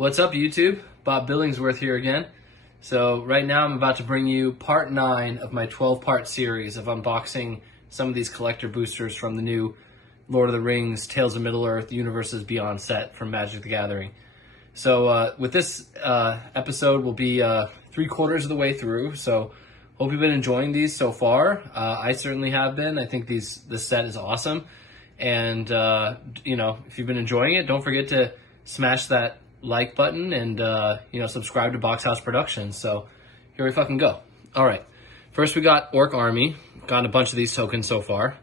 What's up, YouTube? Bob Billingsworth here again. So right now I'm about to bring you part 9 of my 12-part series of unboxing some of these collector boosters from the new Lord of the Rings, Tales of Middle-earth, Universes Beyond set from Magic the Gathering. So with this episode, we'll be 3/4 of the way through, so hope you've been enjoying these so far. I certainly have been. I think this set is awesome. And, if you've been enjoying it, don't forget to smash that like button and, subscribe to Box House Productions. So here we fucking go. All right. First, we got Orc Army. Gotten a bunch of these tokens so far.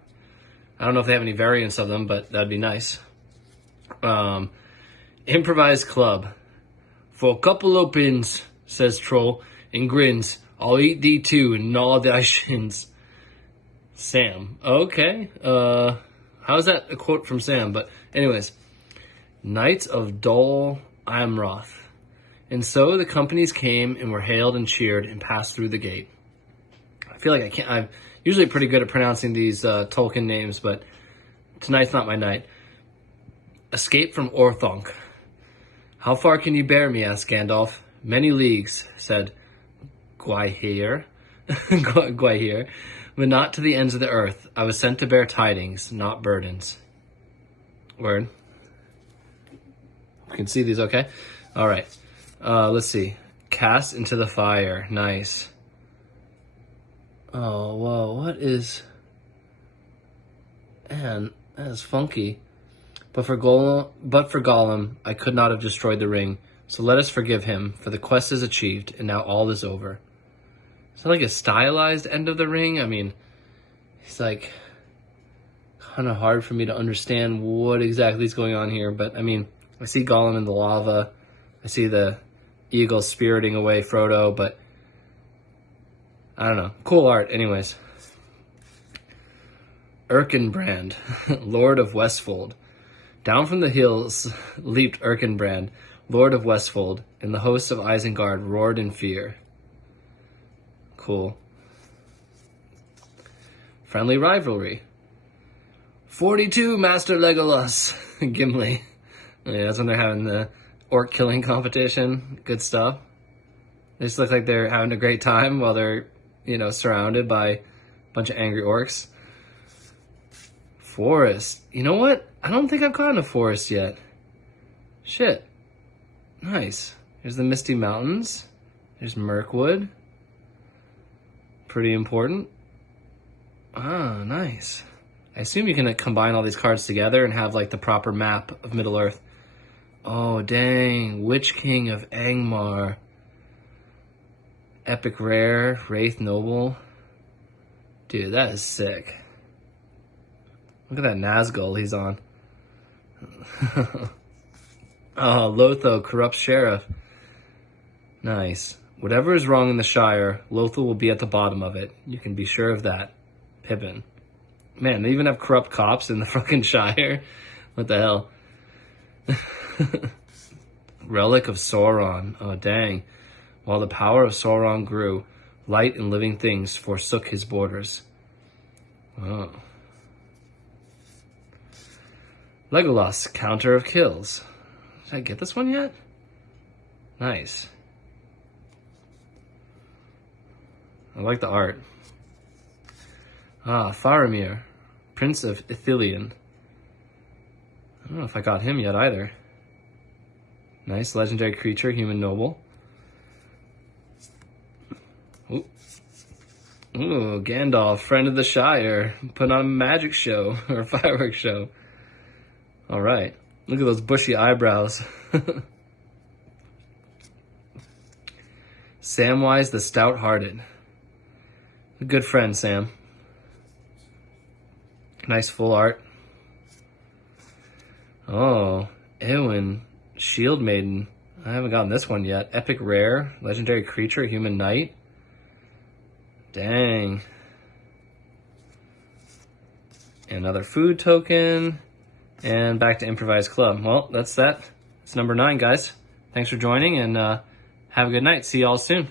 I don't know if they have any variants of them, but that'd be nice. Improvised Club. For a couple opens, says Troll, and grins, I'll eat thee too and gnaw thy shins. Sam. Okay. How's that a quote from Sam? But anyways. Knights of Dol Amroth. And so the companies came and were hailed and cheered and passed through the gate. I feel like I'm usually pretty good at pronouncing these Tolkien names, but tonight's not my night. Escape from Orthanc. How far can you bear me? Asked Gandalf. Many leagues, said Gwaihir, but not to the ends of the earth. I was sent to bear tidings, not burdens. Word. You can see these okay? All right. Let's see. Cast into the fire. Nice. Oh, whoa. What is... Man, that is funky. But for Gollum, I could not have destroyed the ring. So let us forgive him, for the quest is achieved, and now all is over. Is that like a stylized end of the ring? I mean, it's like kind of hard for me to understand what exactly is going on here. But, I mean, I see Gollum in the lava. I see the eagle spiriting away Frodo, but I don't know. Cool art, anyways. Erkenbrand, Lord of Westfold. Down from the hills leaped Erkenbrand, Lord of Westfold, and the hosts of Isengard roared in fear. Cool. Friendly rivalry. 42, Master Legolas, Gimli. Yeah, that's when they're having the orc killing competition. Good stuff. They just look like they're having a great time while they're, surrounded by a bunch of angry orcs. Forest. You know what? I don't think I've gotten a forest yet. Shit. Nice. Here's the Misty Mountains. There's Mirkwood. Pretty important. Ah, nice. I assume you can combine all these cards together and have like the proper map of Middle-earth. Oh, dang. Witch King of Angmar. Epic Rare. Wraith Noble. Dude, that is sick. Look at that Nazgul he's on. Oh, Lotho, Corrupt Sheriff. Nice. Whatever is wrong in the Shire, Lotho will be at the bottom of it. You can be sure of that. Pippin. Man, they even have corrupt cops in the fucking Shire. What the hell? Relic of Sauron. Oh, dang. While the power of Sauron grew, light and living things forsook his borders. Oh. Legolas, Counter of Kills. Did I get this one yet? Nice. I like the art. Ah, Faramir, Prince of Ithilien. I don't know if I got him yet either. Nice, legendary creature, human noble. Ooh, Gandalf, friend of the Shire, put on a magic show, or a fireworks show. All right, look at those bushy eyebrows. Samwise the Stout-Hearted. A good friend, Sam. Nice full art. Oh, Eowyn, Shield Maiden. I haven't gotten this one yet. Epic Rare, Legendary Creature, Human Knight. Dang. Another food token. And back to Improvised Club. Well, that's that. It's number 9, guys. Thanks for joining, and have a good night. See y'all soon.